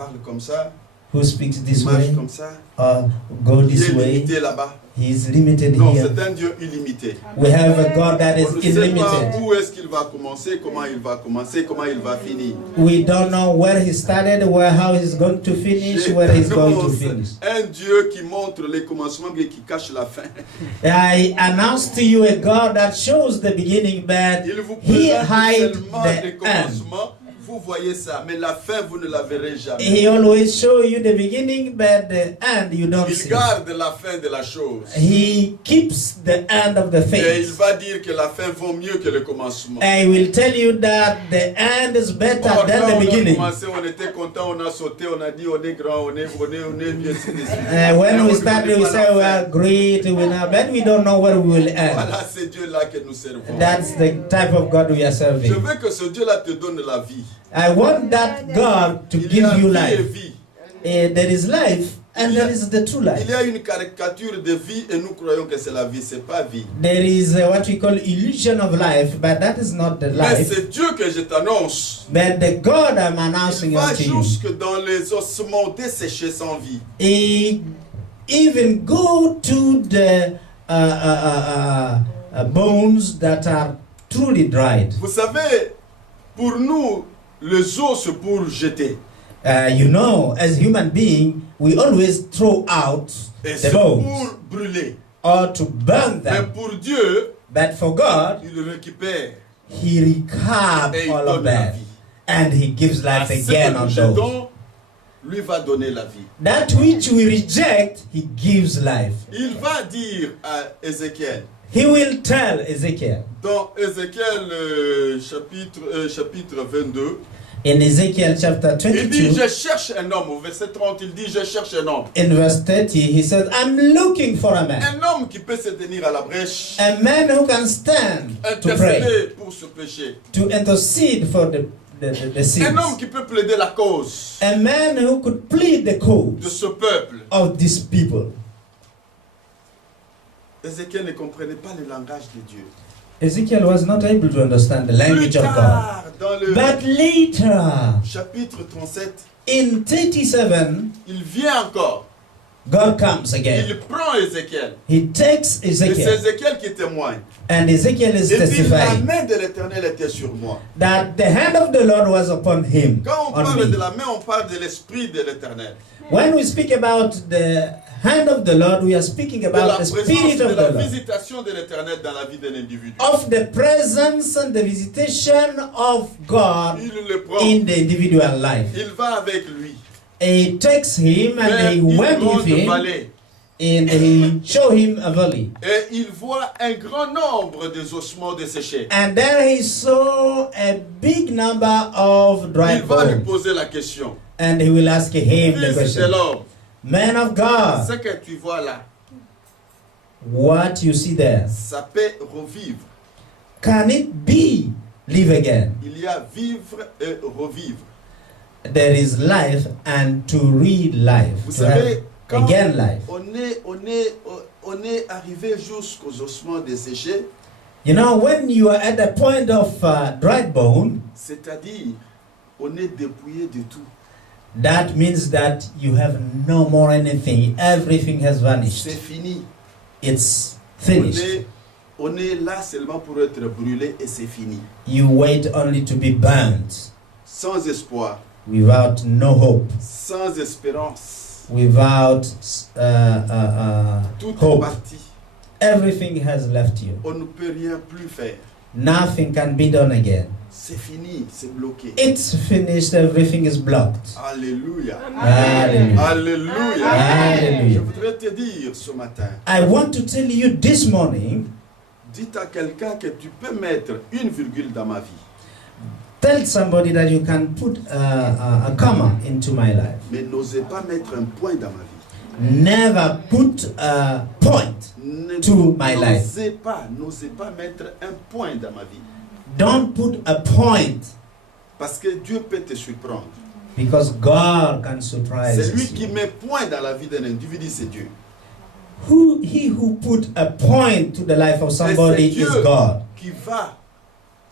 parle comme ça, who speaks this marche way, comme ça, go il this est way. limité là-bas. He is limited Non, here. c'est un Dieu illimité. We have a God that is On ne sait pas unlimited. où est-ce qu'il va commencer, comment il va commencer, comment il va finir. We don't know where he started, how he's going to finish, where he's going to finish. Un Dieu qui montre les commencements mais qui cache la fin. I announce to you a God that shows the beginning, but Il vous he présente hides seulement les the end. commencements. Vous voyez ça, mais la fin, vous ne la verrez jamais. He always show you the beginning, but the end you don't Il see. garde la fin de la chose. He keeps the end of the Et il faith. va dire que la fin vaut mieux que le commencement. I will tell you that the end is better Or, than quand the on a beginning. commencé, on était content, on a sauté, on a dit on est grand, on est bien, c'est des When we started, we said we are great, but we don't know where we will end. Voilà, c'est Dieu-là que nous servons. That's the type of God we are Je serving. veux que ce Dieu-là te donne la vie. I want that God to Il y give a you vie et life. vie. There is life and there is the true life. Il y a une caricature de vie et nous croyons que c'est la vie. C'est pas vie. There is what we call illusion of life, but that is not the Mais life. c'est Dieu que je t'annonce. But the God I'm Il announcing va unto you, jusque dans les ossements desséchés sans vie. he even go to the bones that are truly dried. Vous savez, pour nous, les os c'est pour jeter. You know, as human being, we always throw out Et the c'est bones pour brûler. or to burn Mais them. pour Dieu, But for God, il récupère he recaps et il all of donne la that. vie. And he gives À life ce again que on nous those. jetons, lui va donner la vie. That which we reject, he gives life. Il va dire à Ézéchiel, He will tell Ezekiel. dans Ézéchiel chapitre 22, In Ezekiel chapter il dit, 22, je cherche un homme. Au verset 30, il dit, je cherche un homme. in verse 30, he says, I'm looking for a man. Un homme qui peut se tenir à la brèche, A man who can stand to pray, intercéder pour ce péché. to intercede for the sins. Un homme qui peut plaider la cause A man who could plead the de cause ce peuple. of these people. Ézéchiel ne comprenait pas le langage de Dieu. Ezekiel was not able to understand the Plus language of God. tard, dans le But later, chapitre 37, in 37, il vient encore. God comes again. Il prend Ézéchiel. He takes Et c'est Ezekiel, Ézéchiel qui témoigne. and Ezekiel is Il dit, la testifying main de l'Éternel était sur moi. that the hand of the Lord was upon him, Quand on on parle me. de la main, on parle de l'Esprit de l'Éternel. When we speak about the hand of the Lord, we are speaking De la about the présence, Spirit de of la the Lord, visitation de l'Éternel dans la vie d'un individu. of the presence and the visitation of God Il le prend. in the individual life. Il va avec lui. He takes him and Vers he une went grande with him, vallée. and he showed him a valley. Et il voit un grand nombre des ossements desséchés. And there he saw a big number of dry Il va lui bones. poser la question. And he will ask him the Fils de question, l'homme, Man of God, ce que tu vois là, what you see there, ça peut revivre. can it be live again? Il y a vivre et revivre. There is life and to read life, Vous to have savez, quand again life. on est arrivé jusqu'aux ossements desséchés, You know, when you are at the point of dried bone, c'est-à-dire on est dépouillé de tout. that means that you have no more anything. Everything has vanished. C'est fini. It's finished. On est là seulement pour être brûlé et c'est fini. You wait only to be burnt, Sans espoir, without no hope, sans espérance. without Tout est hope. parti. Everything has left you. On ne peut rien plus faire. Nothing can be done again. C'est fini, c'est bloqué. It's finished. Everything is blocked. Alléluia. Hallelujah. Alléluia. Hallelujah. Je voudrais te dire ce matin, I want to tell you this morning, dites à quelqu'un que tu peux mettre une virgule dans ma vie, tell somebody that you can put a comma into my life. mais n'osez pas mettre un point dans ma vie. Never put a point to my life. N'osez pas mettre un point dans ma vie. Don't put a point, Parce que Dieu peut te surprendre. because God can surprise C'est lui qui you. met point dans la vie d'un individu, c'est Dieu. He who put a point to the life of Et c'est somebody Dieu is God. qui va.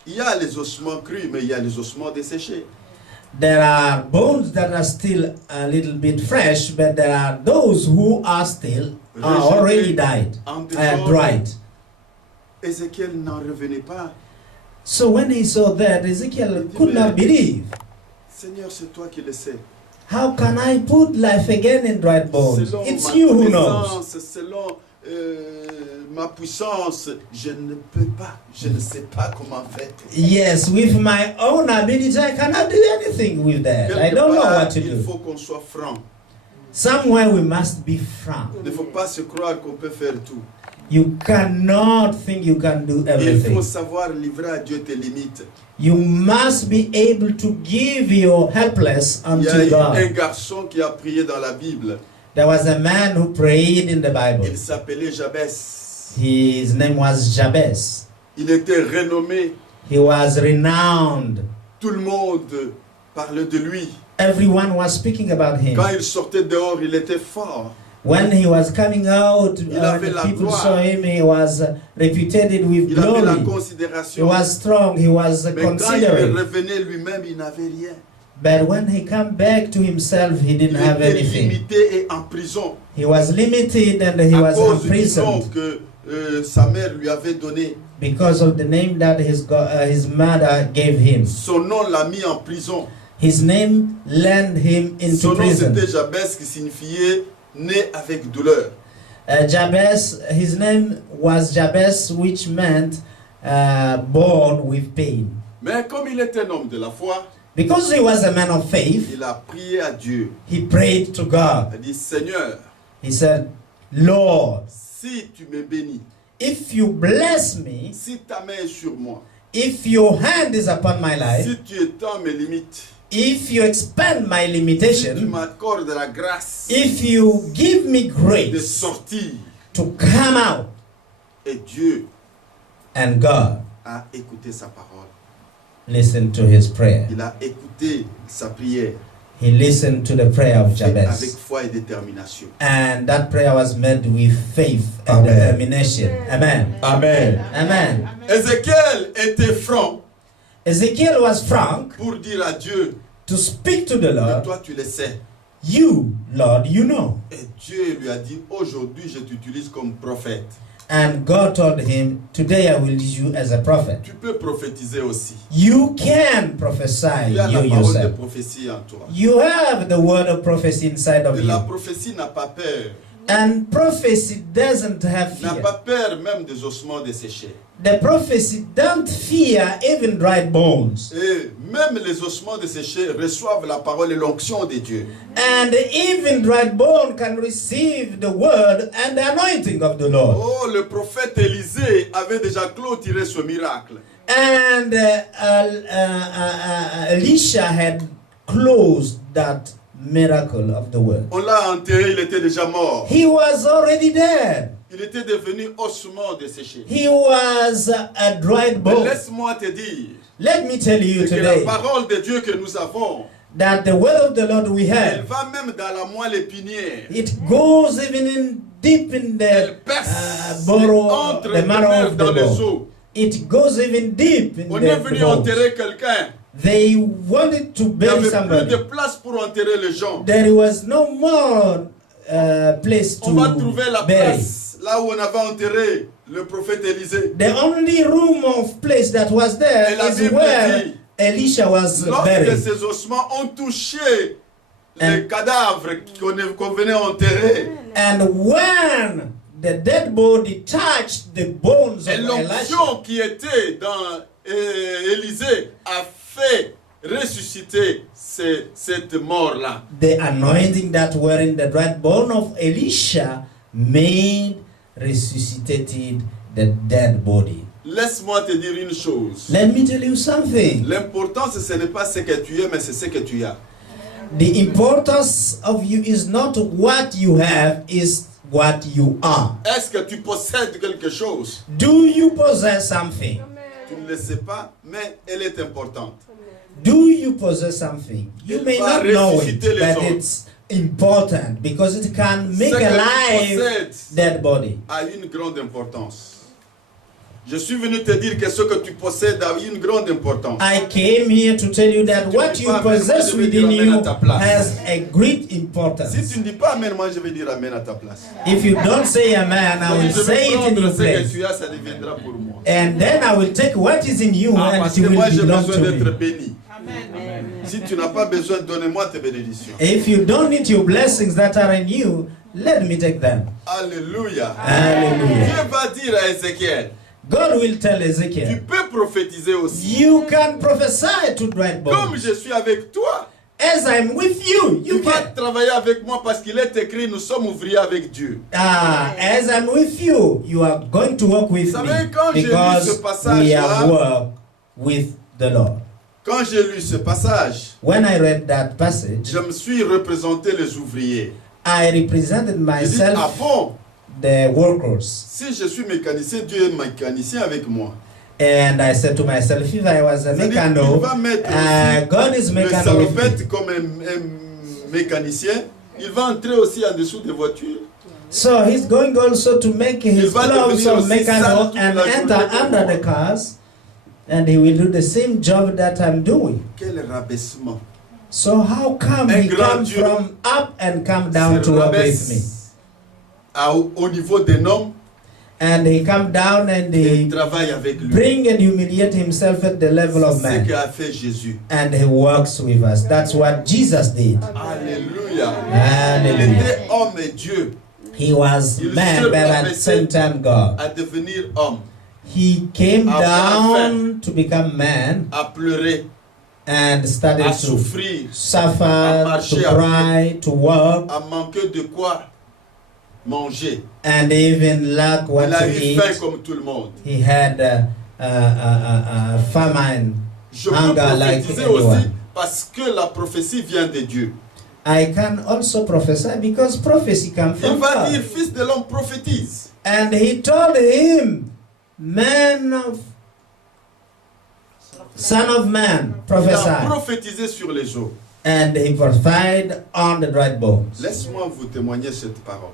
Il y a les ossements crus, mais il y a les ossements desséchés. There are bones that are still a little bit fresh, but there are those who are still already died, dried. Ézéchiel n'en revenait pas. So when he saw that, Ezekiel could not believe. Seigneur, c'est toi qui le sais. How can I put life again in dried bones? Selon It's ma you who connaissance, knows. selon ma puissance, je ne peux pas, je ne sais pas comment faire. Yes, with my own ability, I cannot do anything with that. I Quelque don't know part, what to il do. faut qu'on soit franc. Somewhere we must be frank. Il ne faut pas se croire qu'on peut faire tout. You cannot think you can do Il faut everything. savoir livrer à Dieu tes limites. You must be able to give your helpless Il y a unto eu un God. garçon qui a prié dans la Bible. There was a man who prayed in the Bible. Il s'appelait Jabès. His name was Jabez. Il était renommé. He was renowned. Tout le monde parlait de lui. Everyone was speaking about him. Quand il sortait dehors, il était fort. When he was coming out, Il avait la people gloire. saw him, he was reputed with Il avait la glory. He considération. was strong, he was Mais quand il considerate. revenait lui-même, il n'avait rien. But when he came back to himself, he Il didn't have était anything. limité et en prison. He was limited and he À was cause du nom imprisoned que sa mère lui avait donné. because of the name that his mother gave him. Son nom l'a mis en prison. His name led him into Son nom prison. c'était Jabès qui signifiait né avec douleur. Jabez, his name was Jabez, which meant born with pain. Mais comme il était un homme de la foi, Because he was a man of faith, il a prié à Dieu. he prayed to God. Il a dit, Seigneur, He said, Lord, si tu me bénis, if you bless me, si ta main est sur moi, if your hand is upon my life, si tu étends mes limites, if you expand my si tu limitation, m'accordes la grâce if you give me de grace sortir, to come out, et Dieu and God a écouté sa parole. listened to his prayer. Il a écouté sa prière He listened to the prayer of avec Jabez. foi et détermination. And that prayer was made with faith and Amen. determination. Amen. Amen. Amen. Ézéchiel était franc Ezekiel was frank pour dire à Dieu, to speak to the que Lord. toi tu le sais. You, Lord, you know. Et Dieu lui a dit, aujourd'hui je t'utilise comme prophète. And God told him, today I will use you as a prophet. Tu peux prophétiser aussi. You can prophesy Tu as la you parole de yourself. prophétie en toi. You have the word of prophecy inside of Et la you. prophétie n'a pas peur. And prophecy doesn't have N'a fear. pas peur même des ossements desséchés. The prophecy don't fear even dried bones. Et même les ossements desséchés reçoivent la parole et l'onction de Dieu. And even dried bone can receive the word and the anointing of the Lord. Oh, le prophète Élisée avait déjà clôturé ce miracle. And Elisha had closed that miracle of the word. On l'a enterré, il était déjà mort. He was already dead. Il était devenu ossement desséché. He was a dried Mais bone. laisse-moi te dire Let me tell you que la today parole de Dieu que nous avons, that the word of the Lord we elle have, va même dans la moelle épinière. it goes even in deep in the Elle perce, borrow, entre the les marrow nerfs of dans the les bone. os. It goes even deep in On est the venu bones. enterrer quelqu'un. They wanted to Il n'y bury avait plus de somebody. place pour enterrer les gens. There was no more place On va to trouver la bury. place là où on avait enterré le prophète Élisée. The only room of place that was there Et la is Bible where dit, Elisha was lorsque buried. ces ossements ont touché les cadavres qu'on venait enterrer, And when the dead body touched the bones et of Elisha, l'onction qui était dans Élisée a fait ressusciter cette mort-là. the anointing that were in the dried bone of Elisha made resuscitated the dead body. Laisse-moi te dire une chose. Let me tell you something. L'important, ce n'est pas ce que tu es, mais c'est ce que tu as. The importance of you is not what you have, is what you are. Est-ce que tu possèdes quelque chose? Do you possess something? Tu ne le sais pas, mais elle est importante. Do you possess something? You Il may va not know it, ressusciter les but hommes. it's important because it can make Ce que tu alive possèdes dead body. a une grande importance. Je suis venu te dire que ce que tu possèdes a une grande importance. I came here to tell you that what you possess within you has a great importance. Si tu ne dis pas Amen, moi je vais dire Amen à ta place. If you don't say amen, I will Je vais say it in prendre your ce que place. tu as, ça deviendra pour moi. And then I will take what is in you and Parce it que will moi j'ai belong besoin to d'être me. béni. Si tu n'as pas besoin, donnez-moi tes bénédictions. If you don't need your blessings that are in you, let me take them. Alléluia. Hallelujah. Dieu va dire à Ézéchiel, God will tell tu Ezekiel, peux prophétiser aussi. you can prophesy to dry Comme bones. je suis avec toi, As I'm with you, tu you vas can. travailler avec moi parce qu'il est écrit, nous sommes ouvriers avec Dieu. As I'm with you, you are going to work with Vous savez, me quand j'ai lu ce because passage-là, we have worked with the Lord. Quand j'ai lu ce passage, When I read that passage, je me suis représenté les ouvriers. I represented J'ai dit, ah myself bon, the workers. si je suis mécanicien, Dieu est mécanicien avec moi. And I said to myself, if I was a C'est-à-dire, il mechano, va mettre aussi God is le mechano with me. salopette comme un mécanicien. Il va entrer aussi en dessous des voitures. So he's going also to make his va clothes devenir of aussi mechano sale toute and la enter journée comme under moi. the cars, and he will do the same job that I'm doing. Quel rabaissement. So how come Un he grand come Dieu from up and come down Se to work rabaisse with me? au niveau des hommes And he come down and et he travaille avec lui. bring and humiliate himself at the level of C'est ce man. qu'a fait Jésus. And he works with us. That's what Jesus did. Alléluia. Il Hallelujah. était homme et Dieu He was Il man, se but at the rabaissait same time God. à devenir homme, He came Avoir down to become man à pleurer, and started à to souffrir, suffer, marcher to à cry, to work, à manquer de quoi manger. and even lack what Il a to eu faim eat. comme tout le monde. He had famine, Je peux hunger like prophétiser aussi anyone. parce que la prophétie vient de Dieu. I can also prophesy because prophecy comes Il from va dire, God. fils de l'homme, prophétise. And he told him, man of, son of man, Il a prophesy. prophétisé sur les eaux. And he prophesied on the dry bones. Laisse-moi vous témoigner cette parole.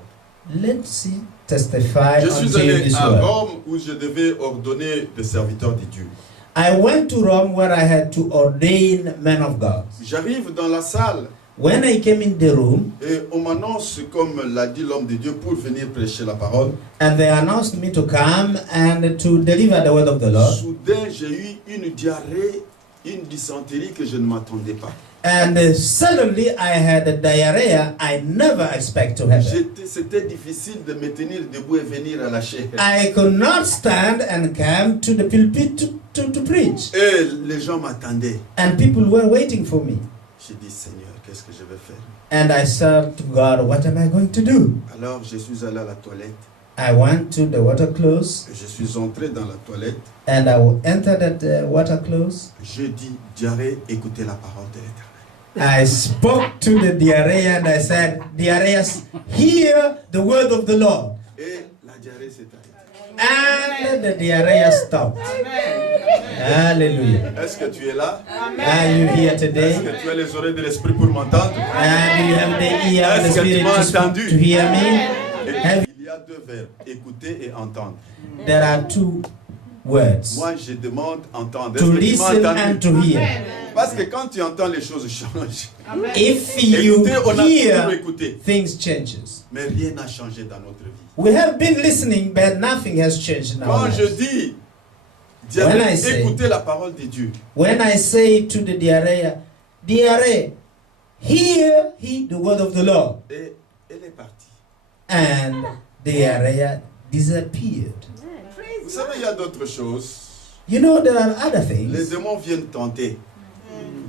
Let's see, testify Je suis unto you allé this à word. Rome où je devais ordonner des serviteurs de Dieu. I went to Rome where I had to ordain men of God. J'arrive dans la salle When I came in the room, et on m'annonce, comme l'a dit l'homme de Dieu, pour venir prêcher la parole. and they announced me to come and to deliver the word of the Lord. Soudain, j'ai eu une diarrhée, une dysenterie que je ne m'attendais pas. And suddenly I had a diarrhea I never expect to have. C'était difficile de me tenir debout et venir à la chaire. I could not stand and come to the pulpit to preach. Et les gens m'attendaient. And people were waiting for me. J'ai dit, Seigneur, qu'est-ce que je vais faire? And I said to God, what am I going to do? Alors, je suis allé à la toilette. I went to the water close Je suis entré dans la toilette. and I entered that water close. Je dis, diarrhée, écoutez la parole de l'Éternel. I spoke to the diarrhea and I said, diarrheas, hear the word of the Lord. Et la diarrhée s'est arrêtée. And the diarrhea stopped. Hallelujah. Est-ce que tu es là? Are you here Est-ce today? que tu as les oreilles de l'esprit pour m'entendre? And you have the ear of the Est-ce que tu Spirit m'as to, speak, entendu? to hear me? Have, Il y a deux verbes, écouter et entendre. there are two words. Moi, je demande entendre. To Est-ce que tu listen m'as and entendu? to hear. Parce que quand tu entends, les choses changent. If you Écouter, on a toujours hear, écouté. things changes. Mais rien n'a changé dans notre vie. We have been listening, but nothing has changed in our Quand je lives. dis, When I diarrhée, say- écoutez la parole de Dieu. When I say to the diarrhea, diarrhea, hear he the word of the Lord, Et elle est partie. and diarrhea disappeared. Vous savez, il y a d'autres choses. You know, there are other Les things. démons viennent tenter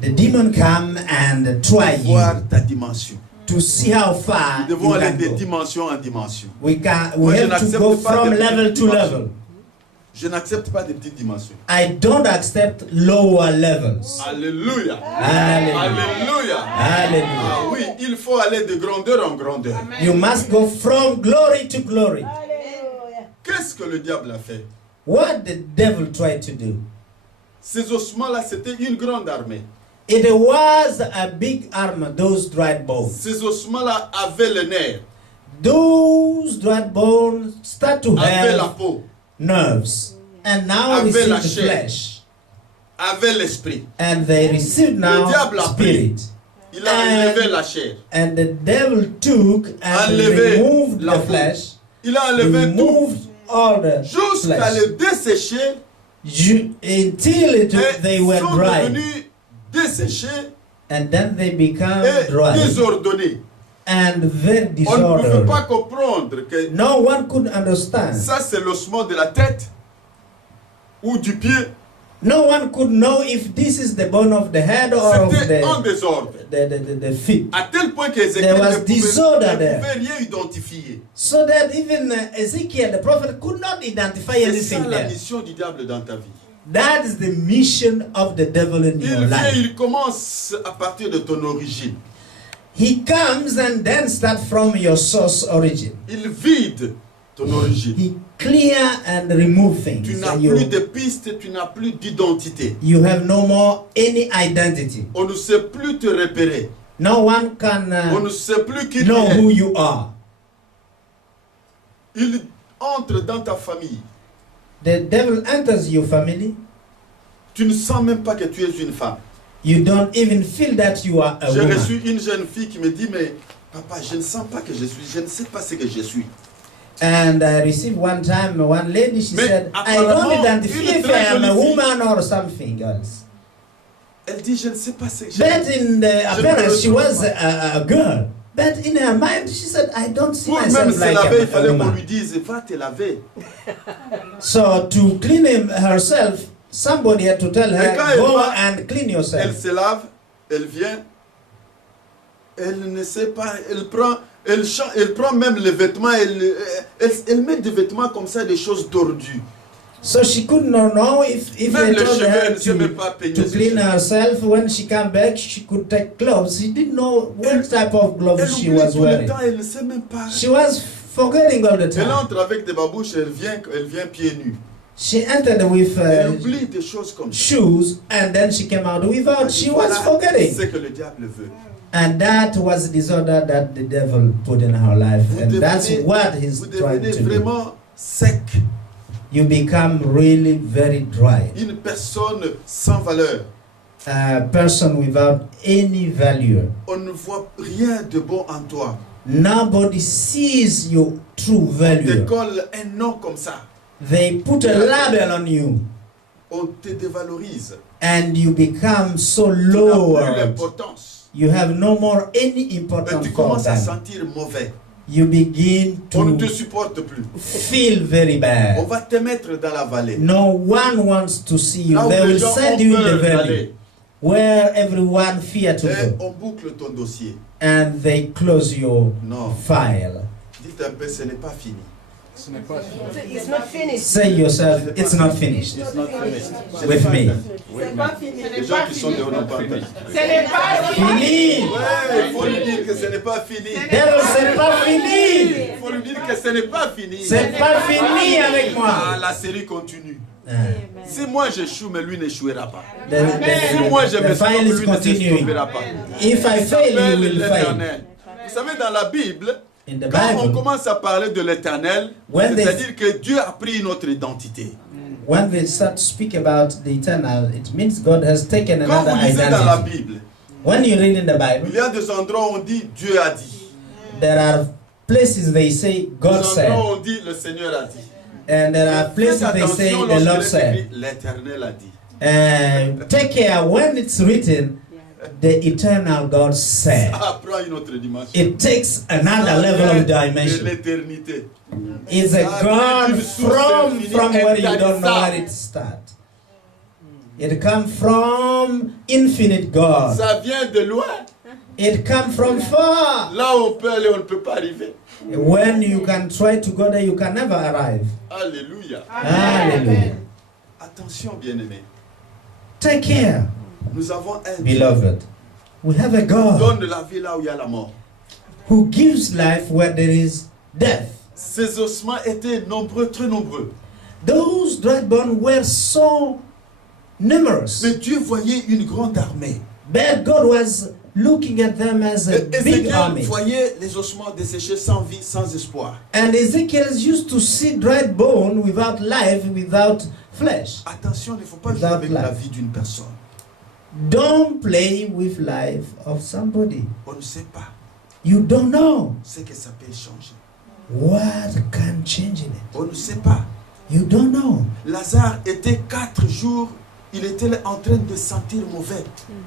The demon come and try you voir ta dimension. to see how far Nous devons you aller can de go. dimension en dimension. We Moi, je have to n'accepte go pas from de level petites to dimensions. level. Je n'accepte pas des petites dimensions. I don't accept lower levels. Alléluia. Hallelujah. Alléluia. Hallelujah. Ah oui, il faut aller de grandeur en grandeur. You must go from glory to glory. Qu'est-ce que le diable a fait? What the devil tried to do. Ces ossements-là, c'était une grande armée. It was a big armor, those dried bones. Ces ossements-là avaient les nerfs, Those dried bones start to avaient la have peau. nerves and now avait la received chair, flesh. avait l'esprit. And they received now diable a pris. spirit. Il a enlevé la chair. And the devil took and Enlevé removed la the peau. flesh, Il a enlevé tout removed all the jusqu'à flesh, le dessécher until they et were sont dry. devenus desséchés And then they become et dry désordonnés. and very On ne pouvait pas disordered. comprendre que No one could understand. ça c'est l'ossement de la tête ou du pied. No one could know if this is the bone of the head or of C'était en the, désordre. the feet. À tel point qu'Ézéchiel There was ne pouvait disorder there. rien identifier. So that even Ezekiel, the prophet, could not identify C'est ça anything la there. mission du diable dans ta vie. That is the mission of the devil in your Il vient, life. il commence à partir de ton origine. He comes and then start from your source origin. Il vide ton origine. He clear and remove things. Tu n'as And plus de pistes, tu n'as plus d'identité. you have no more any identity. On ne sait plus te repérer. No one can On ne sait plus qui tu know who es. you are. Il entre dans ta famille. The devil enters your family. Tu ne sens même pas que tu es une femme. You don't even feel that you are a J'ai woman. reçu une jeune fille qui me dit, mais papa, je ne sens pas que je suis, je ne sais pas ce que je suis. And I received one time one lady, she Mais said, I apparemment, don't identify une if très I am a jolie fille. woman or something else. Elle dit, je ne sais pas ce que je But in the Je appearance, she ne was reconnais a girl. But in her mind, she said, I don't see Pour même myself se like laver, il a fallait qu'on woman. lui dise, va te laver. So to clean herself, somebody had to tell Et her, quand elle go va- and clean Elle yourself. se lave, elle vient, elle ne sait pas, elle prend même les vêtements, elle met des vêtements comme ça, des choses tordues. So she could not know if Même they les told cheveux, her elle ne sait même pas peigner to ses clean cheveux. herself. When she came back, she could take gloves. She didn't know what type of Elle gloves she oublie was tout le wearing. temps, elle ne sait même pas. She was forgetting all the Elle time. entre avec des babouches, elle vient pieds nus. She entered with Elle oublie des choses comme ça. shoes, and then she came out without. She was Voilà forgetting. ce que le diable veut. And that was the disorder that the devil put in her life. Vous And that's devenez- what he's Vous trying devenez to do. vraiment sec, You become really very dry. une personne sans valeur. A person without any value. On ne voit rien de bon en toi. Nobody sees your true On value. te colle un nom comme ça. They put a label on you, On te dévalorise. and you become so Tu n'as plus lowered. l'importance. You have no more any Et importance tu for commences à them. sentir mauvais. You begin On ne te to supporte plus. feel very On bad. va te mettre dans la vallée. No one wants to see you. Là où They les will gens send ont you in the peur valley, d'aller. where everyone fear to Et go, on boucle ton dossier. and they close your Non. file. Dites un peu, ce n'est pas fini. It's not finished. Say yourself, it's not finished Ce n'est with pas me. C'est pas fini. Les gens qui sont dehors n'ont pas entendu. Ce n'est pas fini. Fini. Ouais, il faut lui dire que ce n'est pas fini. Devil, c'est pas fini. Il faut lui dire que ce n'est pas fini. C'est pas fini avec Ah, moi. la série continue. Uh, Si moi j'échoue, mais lui n'échouera pas. the, Si moi je the me file stoppe, is lui ne se continuing. stoppera pas. If I fail, you S'appelle will fail. l'Éternel. Vous savez, dans la Bible, In the quand on Bible, commence à parler de l'Éternel, When they- c'est-à-dire que Dieu a pris notre identité. when we start to speak about the eternal, it means God has taken Quand another vous lisez dans la identity. Bible, When you read in the il Bible, y a des endroits où on dit Dieu a dit. there are places they say Des God endroits said, où on dit le Seigneur a dit. and there are Faites places they say attention the lorsqu'il Lord est said. écrit, l'Éternel a dit. And take care when it's written, the eternal God said. Ça prend une autre dimension. It takes another Ça level vient of dimension. de l'éternité. It's a Ça vient God d'une source infinie, from where you don't know intarissable. where it starts. It comes from infinite God. Ça vient de loin. It comes from far. Là où on peut aller, on ne peut pas arriver. When you can try to go there, you can never arrive. Alléluia. Hallelujah. Attention, bien-aimés. Take care, Nous avons un Dieu beloved. We have a qui God donne la vie là où il y a la mort. who gives life where there is death. Ces ossements étaient nombreux, très nombreux. Those dry bones were so numerous. Mais Dieu voyait une grande armée. But God was looking at them as a Et big Ézéchiel army. voyait les ossements desséchés sans vie, sans espoir. And Ezekiel used to see dried bone without life, without flesh. Attention, il ne faut pas jouer Without avec la life. vie d'une personne. Don't play with life of somebody. On ne sait pas You don't know ce que ça peut changer. what can change in it. On ne sait pas. You don't know. Lazare était 4 jours, il était en train de sentir mauvais.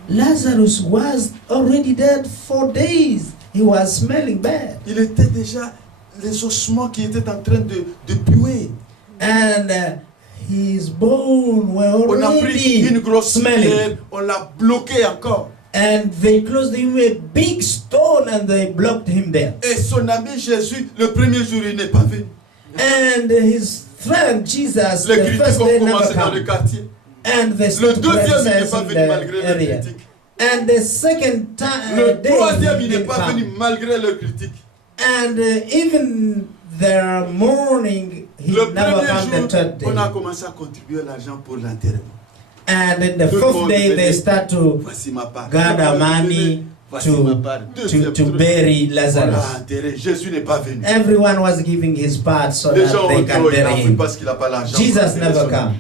Lazarus was already dead 4 days. He was smelling bad. Il était déjà les ossements qui étaient en train de puer. And his bones were On a pris une already grosse smelling. pierre, on l'a bloqué encore. And they closed him with a big stone and they blocked him there. Et son ami Jésus, le premier jour, il n'est pas venu. And his friend Jesus, Les the critiques first ont day commencé never dans le come. quartier. And they Le started to deuxième, il n'est criticize pas in venu the malgré les area. critiques. And the second time, Le day troisième, he il n'est didn't pas come. venu malgré leurs critiques. And even their morning, he Le never premier come the jour, third day. on a commencé à contribuer l'argent pour l'enterrement. And in the Tout le fourth monde day, venait. they start to Voici ma part. gather Tout le monde money venait. Voici ma part. Deuxième to truc. bury On Lazarus. l'a enterré. Jésus n'est pas venu. Everyone was giving his part so Les that gens they ont can dit, il a bury fait him. parce qu'il n'a pas l'argent. Jesus pour enterrer never son come. ami.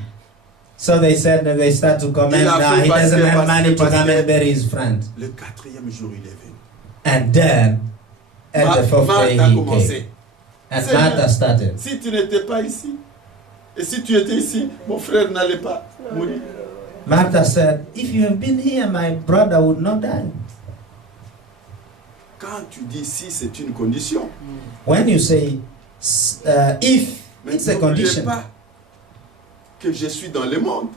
So they said that they start to comment, Il a now fait he parce doesn't que- have parce money que- to parce come que- and bury his friend. Le quatrième jour, il est venu. And then, at the fourth day, Marthe a he commencé. came. And C'est Martha bien. started. Si tu n'étais pas ici, et si tu étais ici, mon frère n'allait pas mourir. Martha said, if you have been here, my brother would not die. Quand tu dis si, c'est une condition. When you say, if, Mais it's a n'oubliez condition. pas que je suis dans le monde.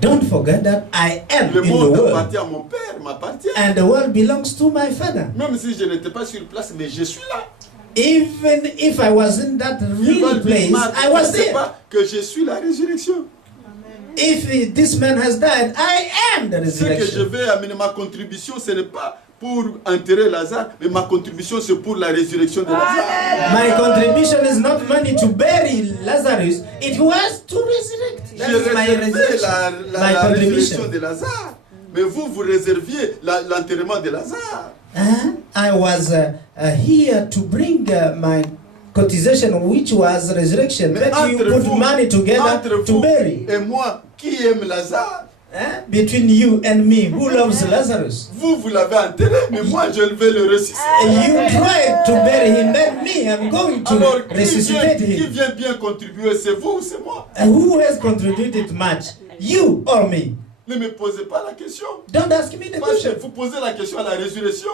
Don't forget that I am Le in the monde world. appartient à mon père, m'appartient. And the world belongs to my father. Même si je n'étais pas sur place, mais je suis là. Even if I was in that Il va real dire, place, Marthe, I tu was ne sais there. pas que je suis la résurrection. If this man has died, I am the Ce que je resurrection. vais amener, ma contribution, ce n'est pas pour enterrer Lazare, mais ma contribution, c'est pour la résurrection de Lazare. My contribution is not money to bury Lazarus, it was to resurrect. J'ai That is my réservé resurrection. la My résurrection contribution. de Lazare. Mais vous réserviez l'enterrement de Lazare. I was here to bring my cotisation, which was resurrection. Mais But you entre put vous, money together entre to vous bury. et moi, qui aime Lazare? Between you and me, who loves Lazarus? Vous l'avez enterré, mais moi, je vais le ressusciter. You tried to bury him, then me, I'm going to Alors, resuscitate qui him. vient bien contribuer? C'est vous ou c'est moi? Who has contributed much? You or me? Ne me posez pas la question. Don't ask me the Parce que question. vous posez la question à la résurrection.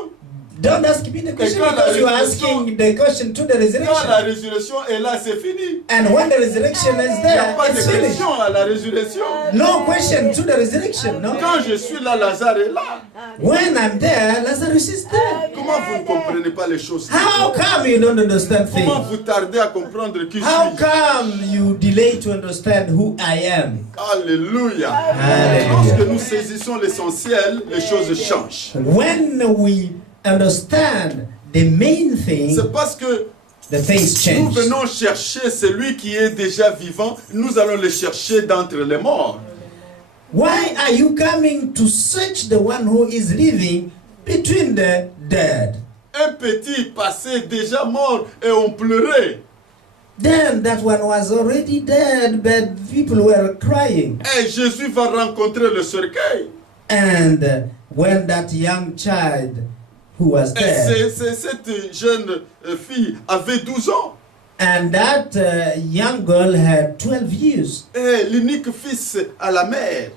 Don't ask me the question quand la because you are résurrection- asking the question to the Quand la resurrection. résurrection est là, c'est fini. And when the resurrection is Il n'y a there, pas de it's finished. question à la résurrection. No question to the resurrection, no? Quand je suis là, Lazare est là. When I'm there, Lazarus is there. Comment vous ne comprenez pas les choses? How come you don't understand Comment things? vous tardez à comprendre qui je How suis? come you delay to understand who I am? Alléluia. Hallelujah. Lorsque nous saisissons l'essentiel, les choses changent. When we understand the main thing, C'est parce que the things nous change. venons chercher celui qui est déjà vivant, nous allons le chercher d'entre les morts. Why are you coming to search the one who is living between the dead? Un petit passé déjà mort et on pleurait. Then that one was already dead, but people were crying. Et Jésus va rencontrer le cercueil. And when that young child who was Et there, cette jeune fille avait 12 ans. and that young girl had 12 years, Et l'unique fils à la mère.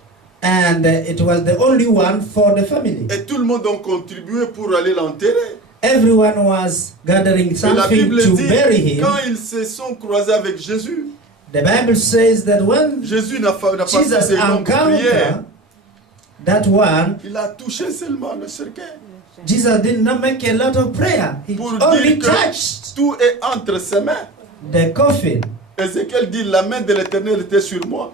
and it was the only one for the family. Et tout le monde a contribué pour aller l'enterrer. Everyone was gathering Et la something Bible to dit, bury him. quand ils se sont croisés avec Jésus, The Bible says that when Jésus n'a pas fait Jesus de longues prières. encountered that one, Il a touché seulement le cercueil. Jesus did not make a lot of prayer. He Pour only dire touched que tout est entre ses mains. the coffin Ézéchiel dit, la main de l'Éternel était sur moi.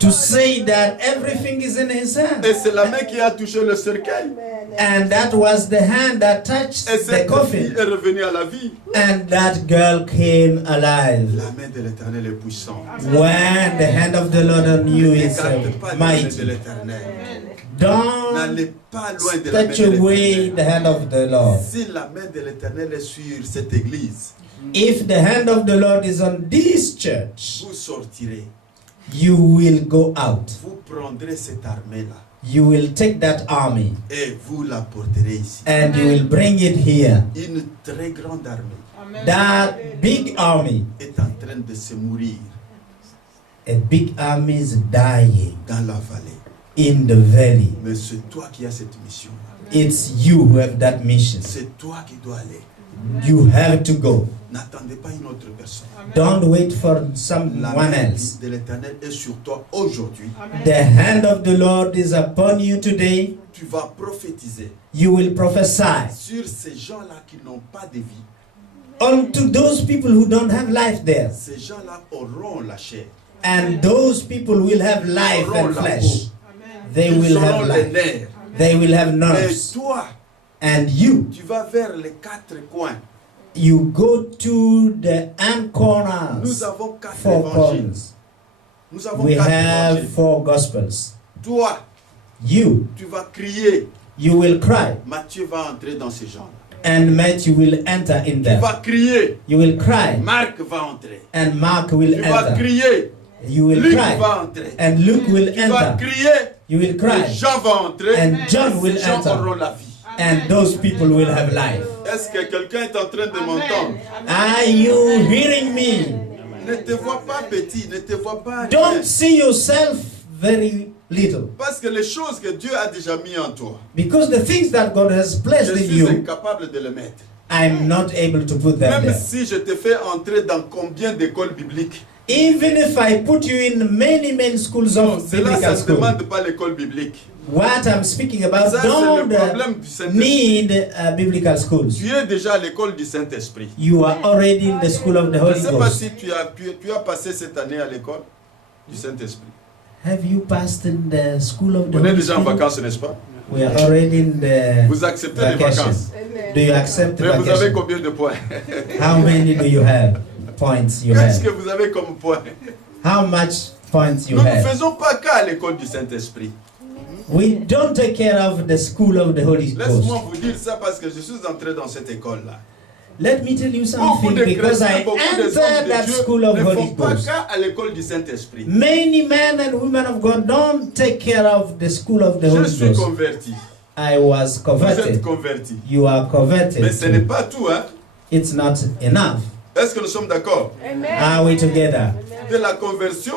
to say that everything is in his hand. Et c'est la main qui a touché le cercueil. And that was the hand that touched Et the cette fille coffin. est revenue à la vie. And that girl came alive. La main de l'Éternel est puissante. When the hand of the Lord on you is N'écarte pas la main de mighty. l'Éternel. Don't N'allez pas loin de la main touch de away l'Éternel. the hand of the Lord. Si la main de l'Éternel est sur cette église, If the hand of the Lord is on this church, vous sortirez. you will go out. Vous prendrez cette armée-là You will take that army et vous la porterez ici. and you will bring it here. Une très grande armée That big army, est en train de se mourir a big army is dying dans la vallée. in the valley. Mais c'est toi qui as cette mission-là. It's you who have that mission. C'est toi qui dois aller. You have to go. N'attendez pas une autre personne. Don't wait for La someone main else. de l'Éternel est sur toi aujourd'hui. The hand of the Lord is upon you today. Tu vas prophétiser You will prophesy sur ces gens-là qui n'ont pas de vie. unto those people who don't have life there. Ces gens-là auront la chair. And those people will have life Auront and la flesh. They Ils will auront have les life. nerfs. They will have Et nerves. toi, And you, tu vas vers les quatre coins. you go to the end corners. Nous avons quatre Four évangiles. corners. Nous avons We quatre have évangiles. 4 gospels. Toi, You, tu vas crier. you will cry. Matthieu va entrer dans ces gens. And Matthew will enter in Tu them. vas crier. You will cry. Marc va entrer. And Mark will Tu vas enter. crier. You will Luc cry. va entrer. And Luke will Tu vas enter. crier. You will Et cry. Jean va entrer. And John will Ces gens enter. auront la vie. And those people will have life. Est-ce que quelqu'un est en train de m'entendre? Are you hearing me? Ne te vois pas petit, ne te vois pas rien. Don't see yourself very little. Parce que les choses que Dieu a déjà mis en toi, Because the things that God has placed je in suis you, incapable de le mettre. I'm not able to put them Même there. si je te fais entrer dans combien d'écoles bibliques. Even if I put you in many schools Non, of cela, ça biblical ne school, demande pas l'école biblique. what I'm speaking about Ça, c'est le don't problème du Saint-Esprit. need biblical schools. Tu es déjà à l'école du Saint-Esprit. You are already in the school of the Je ne Holy sais pas Ghost. si tu as passé cette année à l'école du Saint-Esprit. Have you passed in the school of the On est Holy déjà en Spirit? vacances, n'est-ce pas? We are already in the Vous acceptez les vacation. vacances. Do you accept the Mais vous avez vacation? combien de points? How many do you have? Points you Qu'est-ce que have? vous avez comme points? How much points you Nous ne have? faisons pas cas à l'école du Saint-Esprit. We don't take care of the school of the Holy Laisse-moi Ghost. vous dire ça parce que je suis entré dans cette école-là. Let me tell you Beaucoup something, de because chrétiens, I beaucoup de hommes entered de that Dieu school of ne Holy font pas Ghost. cas à l'école du Saint-Esprit. Many men and women of God don't take care of the school of the Je Holy suis Ghost. converti. I was Vous êtes converted. converti. You are Mais converted. ce n'est too. pas tout, hein. It's not enough. Est-ce que nous sommes d'accord? Are we together? De la conversion,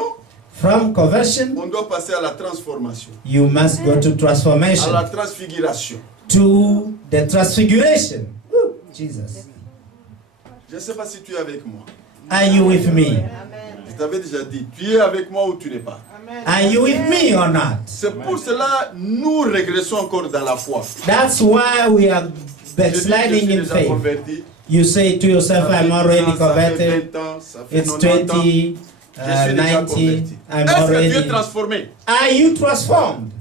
From conversion, on doit passer à la transformation, you must go to à la transformation, transfiguration. to the transfiguration. Woo, Jesus. Je ne sais pas si tu es avec moi. Are you with me? Je t'avais déjà dit, tu es avec moi ou tu n'es pas. Are you with me or not? C'est pour cela nous régressons encore dans la foi. That's why we are Je dis que je backsliding suis in déjà faith. converti. You say to yourself, Ça fait I'm 10 already ans, ça fait converted. 20 ans, ça fait It's 90 ans. 20, Je suis déjà 90. converti. I'm Est-ce que tu es already. transformé? Are you transformed?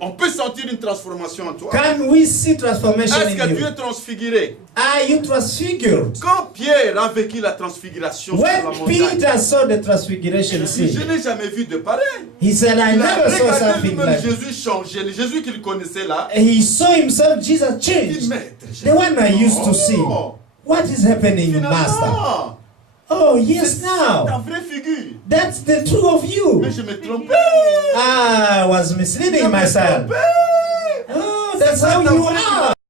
On peut sentir une transformation en toi. Can we see transformation Est-ce que in tu you? es transfiguré? Are you transfigured? Quand Pierre a vécu la transfiguration sur la When montagne, Peter saw the transfiguration je scene, n'ai jamais vu de pareil. he said, I Il a never saw regardé something lui-même like Jésus changer, le Jésus qu'il connaissait là. He saw himself, Jesus Il dit, changed. maître, The one I used to see. Oh, What is happening, Master? finalement, Oh, yes, c'est ta now. vraie figure. That's the truth of you. Mais je me trompais. I was Je misleading me myself. trompais. Oh, that's how you are.